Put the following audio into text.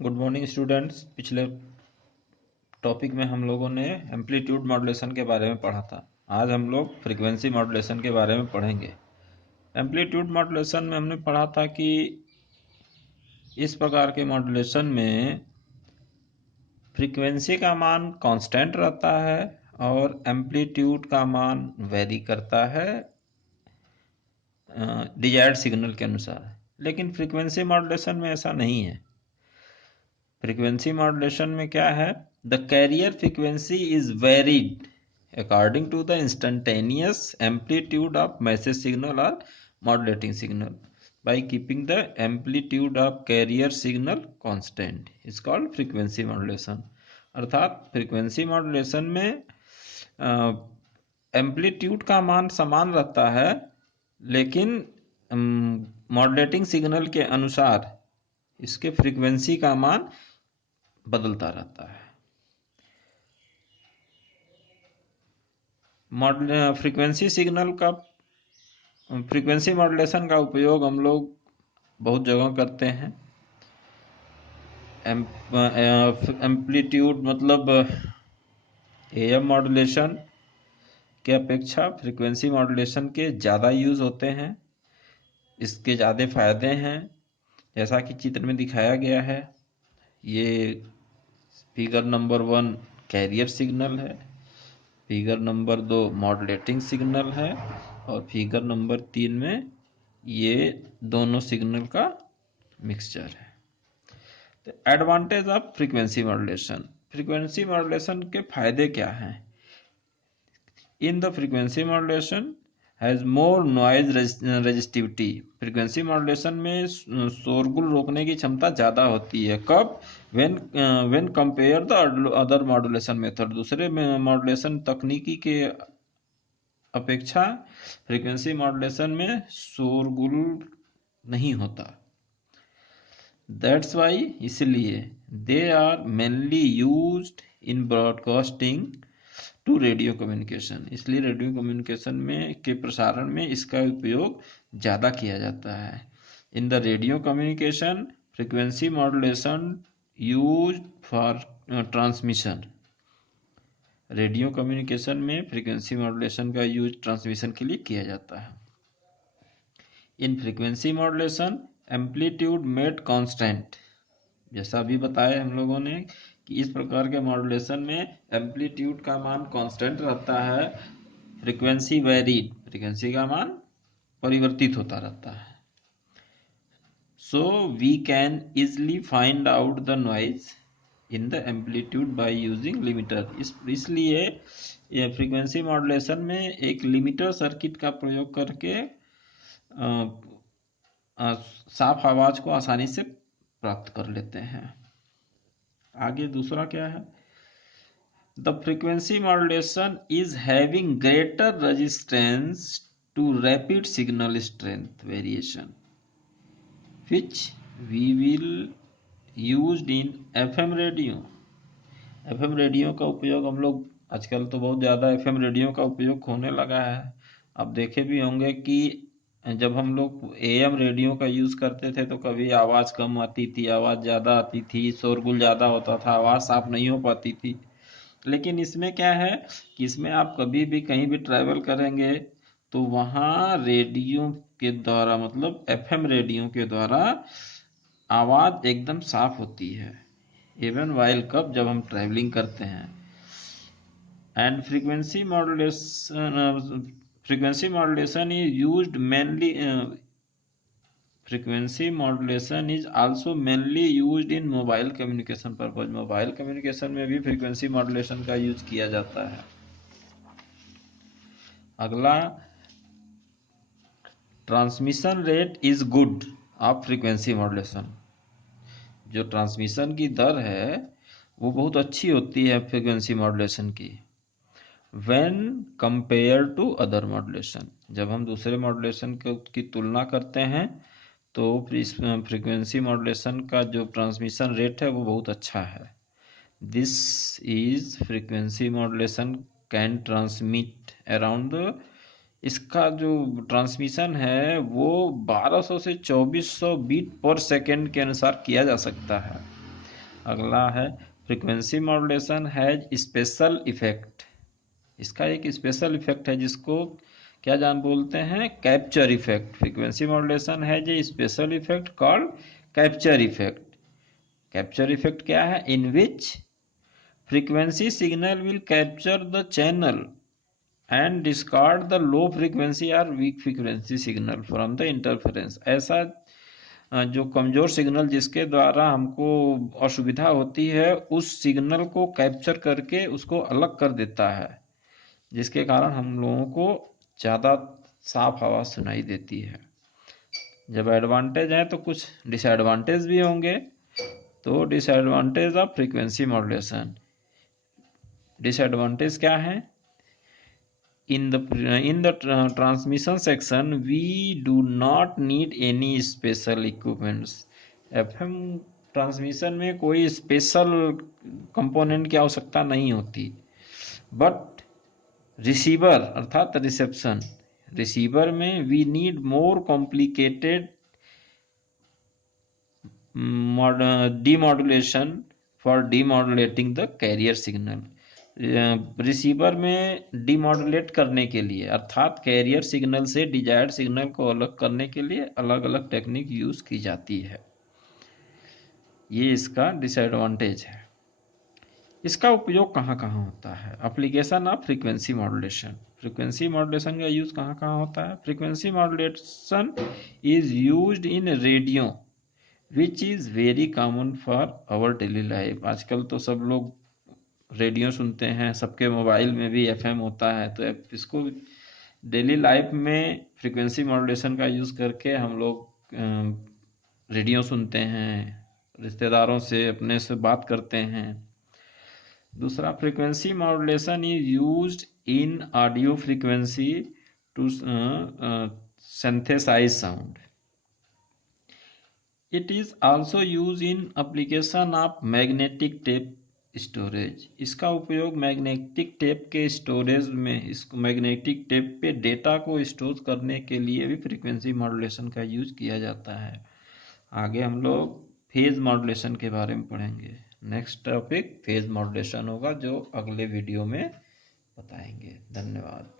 Good morning students. पिछले topic में हम लोगों ने एम्पलीट्यूड मॉड्यूलेशन के बारे में पढ़ा था। आज हम लोग फ्रीक्वेंसी मॉड्यूलेशन के बारे में पढ़ेंगे। एम्पलीट्यूड मॉड्यूलेशन में हमने पढ़ा था कि इस प्रकार के मॉड्यूलेशन में फ्रीक्वेंसी का मान कांस्टेंट रहता है और एम्पलीट्यूड का मान वेरी करता है डिजायर्ड सिग्नल के अनुसार। लेकिन फ्रीक्वेंसी मॉड्यूलेशन में ऐसा नहीं है। फ्रीक्वेंसी मॉड्यूलेशन में क्या है, the carrier frequency is varied according to the instantaneous amplitude of message signal और modulating signal by keeping the amplitude of carrier signal constant is called frequency modulation. अर्थात frequency modulation में amplitude का मान समान रहता है, लेकिन मॉड्यूलेटिंग सिग्नल के अनुसार इसके फ्रीक्वेंसी का मान बदलता रहता है। फ्रीक्वेंसी मॉड्यूलेशन का उपयोग हम लोग बहुत जगह करते हैं। एम्पलीट्यूड मतलब एएम मॉड्यूलेशन के अपेक्षा फ्रीक्वेंसी मॉड्यूलेशन के ज़्यादा यूज़ होते हैं। इसके ज़्यादा फायदे हैं, जैसा कि चित्र में दिखाया गया है। ये फिगर नंबर 1 कैरियर सिग्नल है, फिगर नंबर 2 मॉड्यूलेटिंग सिग्नल है और फिगर नंबर 3 में ये दोनों सिग्नल का मिक्सचर है। तो advantage of frequency modulation, frequency modulation के फायदे क्या हैं? In the frequency modulation has more noise resistivity. Frequency modulation में शोरगुल रोकने की क्षमता ज़्यादा होती है। कब? When compare the other modulation method. दूसरे मॉड्यूलेशन तकनीकी के अपेक्षा फ्रीक्वेंसी मॉड्यूलेशन में शोरगुल नहीं होता। दैट्स वाई, इसलिए they are mainly used in broadcasting to radio communication. इसलिए रेडियो कम्युनिकेशन में के प्रसारण में इसका उपयोग ज़्यादा किया जाता है। In the radio communication frequency modulation use for transmission. Radio communication में फ्रीक्वेंसी मॉड्यूलेशन का यूज ट्रांसमिशन के लिए किया जाता है। In frequency modulation amplitude made constant, जैसा अभी बताया हम लोगों ने कि इस प्रकार के मॉड्यूलेशन में एम्पलीट्यूड का मान कांस्टेंट रहता है, फ्रीक्वेंसी वेरीड, फ्रीक्वेंसी का मान परिवर्तित होता रहता है। So we can easily find out the noise in the amplitude by using limiter. इसलिए ये फ्रीक्वेंसी मॉड्यूलेशन में एक लिमिटर सर्किट का प्रयोग करके साफ आवाज को आसानी से प्राप्त कर लेते हैं। आगे दूसरा क्या है, the frequency modulation is having greater resistance to rapid signal strength variation which we will used in FM radio. FM radio का उपयोग हम लोग आजकल तो बहुत ज़्यादा FM रेडियो का उपयोग होने लगा है। आप देखे भी होंगे कि जब हम लोग AM रेडियो का यूज़ करते थे तो कभी आवाज़ कम आती थी, आवाज़ ज़्यादा आती थी, शोरगुल ज़्यादा होता था, आवाज़ साफ नहीं हो पाती थी। लेकिन इसमें क्या है कि इसमें आप कभी भी कहीं भी ट्रैवल करेंगे तो वहाँ रेडियो के द्वारा मतलब FM रेडियो के द्वारा आवाज़ एकदम साफ होती है, इवन वाइल कब जब हम ट्रैवलिंग करते हैं। And frequency modulation is used mainly frequency modulation is also mainly used in mobile communication purpose. Mobile communication में भी फ्रीक्वेंसी मॉड्यूलेशन का यूज किया जाता है। अगला, transmission rate is good of frequency modulation. जो ट्रांसमिशन की दर है वो बहुत अच्छी होती है फ्रीक्वेंसी मॉड्यूलेशन की, when compare to other modulation. जब हम दूसरे मॉड्यूलेशन की तुलना करते हैं तो इस फ्रीक्वेंसी मॉड्यूलेशन का जो ट्रांसमिशन रेट है वो बहुत अच्छा है। This is frequency modulation can transmit around, इसका जो ट्रांसमिशन है वो 1200 से 2400 बीट पर सेकेंड के अनुसार किया जा सकता है। अगला है frequency modulation has special effect. इसका एक स्पेशल इफेक्ट है जिसको क्या जान बोलते हैं, capture effect. Frequency modulation has a special effect called capture effect. Capture effect क्या है, इन विच frequency signal will capture the channel and discard the low frequency or weak frequency signal from the interference। ऐसा जो कमजोर signal जिसके द्वारा हमको असुविधा होती है उस सिग्नल को कैप्चर करके उसको अलग कर देता है, जिसके कारण हम लोगों को ज़्यादा साफ आवाज़ सुनाई देती है। जब एडवांटेज है तो कुछ डिसएडवांटेज भी होंगे। तो disadvantage of frequency modulation, disadvantage क्या है, in the transmission section we do not need any special equipments। FM transmission में कोई स्पेशल कंपोनेंट की आवश्यकता नहीं होती। बट रिसीवर अर्थात रिसेप्शन, रिसीवर में we need more complicated demodulation for demodulating the carrier signal. Receiver में डीमॉड्यूलेट करने के लिए अर्थात कैरियर सिग्नल से डिजायर्ड सिग्नल को अलग करने के लिए अलग अलग टेक्निक यूज की जाती है। ये इसका डिसएडवांटेज है। इसका उपयोग कहाँ कहाँ होता है, application of frequency modulation. Frequency modulation का यूज कहाँ कहाँ होता है, frequency modulation is used in radio which is very common for our daily life. आजकल तो सब लोग रेडियो सुनते हैं, सबके मोबाइल में भी एफएम होता है, तो इसको डेली लाइफ में फ्रीक्वेंसी मॉड्यूलेशन का यूज़ करके हम लोग रेडियो सुनते हैं, रिश्तेदारों से अपने से बात करते हैं। दूसरा, frequency modulation is used in audio frequency to synthesize sound. It is also use in application of magnetic tape storage. इसका उपयोग मैग्नेटिक टेप के स्टोरेज में, इसको मैग्नेटिक टेप पे डेटा को स्टोर करने के लिए भी फ्रीक्वेंसी मॉड्यूलेशन का यूज किया जाता है। आगे हम लोग फेज मॉड्यूलेशन के बारे में पढ़ेंगे। नेक्स्ट टॉपिक फेज मॉड्यूलेशन होगा जो अगले वीडियो में बताएंगे। धन्यवाद।